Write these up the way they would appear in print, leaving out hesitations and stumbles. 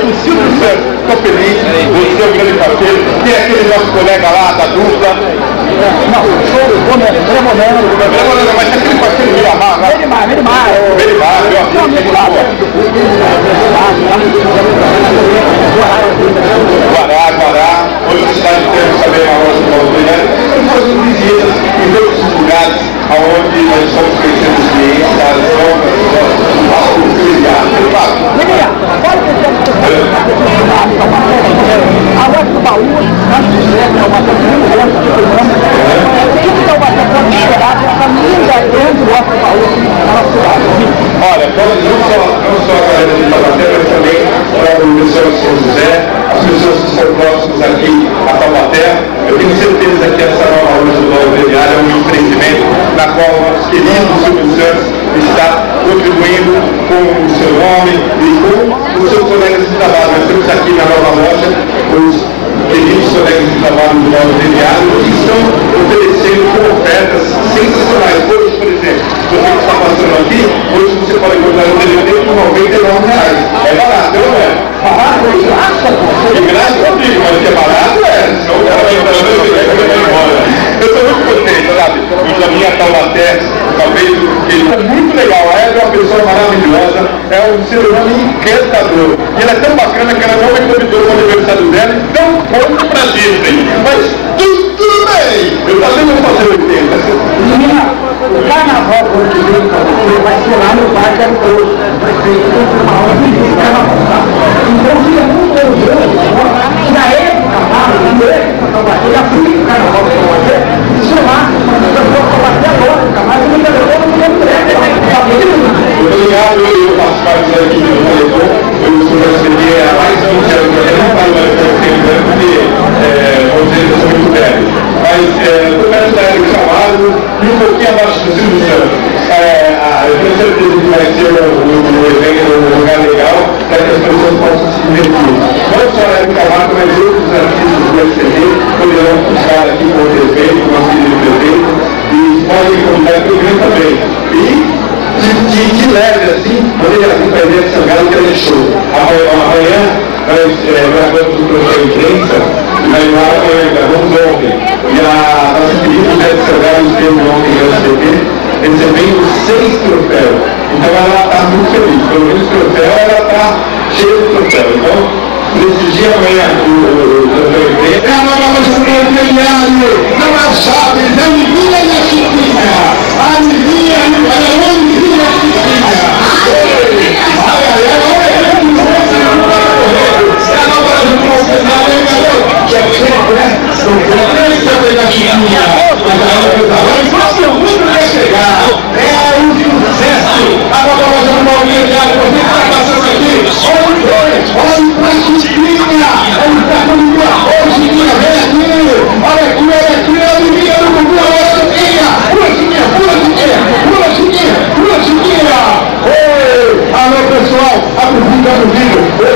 do Silvio Santos. Estou feliz, você é o grande parceiro. Tem aquele nosso colega lá da dupla. Não, Tremonano, Mas aquele parceiro Miramar, né? Merimar, meu amigo. Guará, hoje a cidade inteira também uma loja de Baldeirão. Estamos fazendo visitas em todos os lugares onde nós estamos conhecendo os clientes, as obras, o feriado, claro. a loja do baú, nós fizemos uma coisa olha, não só a galera de Taubaté, mas também para o Museu São José, as pessoas que estão próximas aqui a Taubaté. Eu tenho certeza que essa nova loja do Baldeirão é um empreendimento na qual o nosso querido Silvio Santos está contribuindo com o seu nome e com os seus colegas de trabalho. Nós temos aqui na nova loja os queridos colegas de trabalho do Baldeirão que estão oferecendo ofertas sensacionais. Hoje, por exemplo, você que está passando aqui, hoje você pode encontrar um DVD por R$99. É barato, não é? barato, É graça comigo, mas que é barato é. Senão o cara vai embora. Eu estou muito contente, sabe? A minha Taubaté, talvez, porque ele é muito legal. A Eva é uma pessoa maravilhosa, é um ser humano encantador. E ela é tão bacana que ela não me convidou no aniversário dela, então vamos pra Disney. Mas tudo bem! Eu também vou fazer 80. Menina, o carnaval do ano que vem vai ser lá no Parque Aeroporto. Vai ser uma hora de carnaval. Então fica muito orgulhoso. Na época lá, eu já fui no carnaval do Taubaté, isso lá, eu vou Taubaté agora, mas eu ainda não obrigado, eu faço parte da equipe do Telecom, eu sou SBT há mais de 20 anos, eu não falo mais porque vamos dizer que eu sou muito velho, mas estou perto da Eric Camargo e um pouquinho abaixo do Silvio Santos. Eu tenho certeza que vai ser um evento, um lugar legal, para que as pessoas possam se divertir. Não só a Eric Camargo, mas outros artistas do SBT poderão estar aqui com o prefeito, com o nosso querido prefeito, e podem contar com o grande também. De leve assim, poderia acompanhar essa galera que é show. Amanhã nós gravamos um programa de imprensa, nós gravamos ontem. E a nossa querida Beth Salgado esteve ontem no SBT, recebendo 6 troféus. Então ela está muito feliz, pelo menos troféu, ela está cheia de troféu. Então, nesse dia amanhã, o troféu de imprensa. É a nova loja do Baldeirão, não é Chaves, é Livinha e a Chiquinha. A Livinha e o Baldeirão.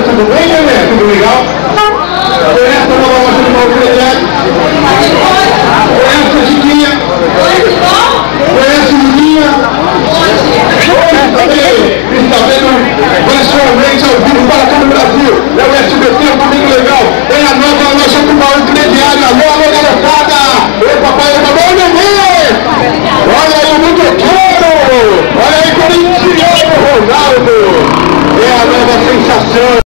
Tudo bem, né? Tudo legal? Conhece a nova loja do Baldeirão? Conhece a Chiquinha? Conhece o Lulinha? Está vendo pessoalmente ao vivo para todo o Brasil. É o SBT, é muito legal. É a nova loja do Baldeirão Crediário. Alô, garotada! Oi, papai, olha neném! Olha aí o muito quero! Olha aí, Corinthians, Ronaldo! É a nova sensação.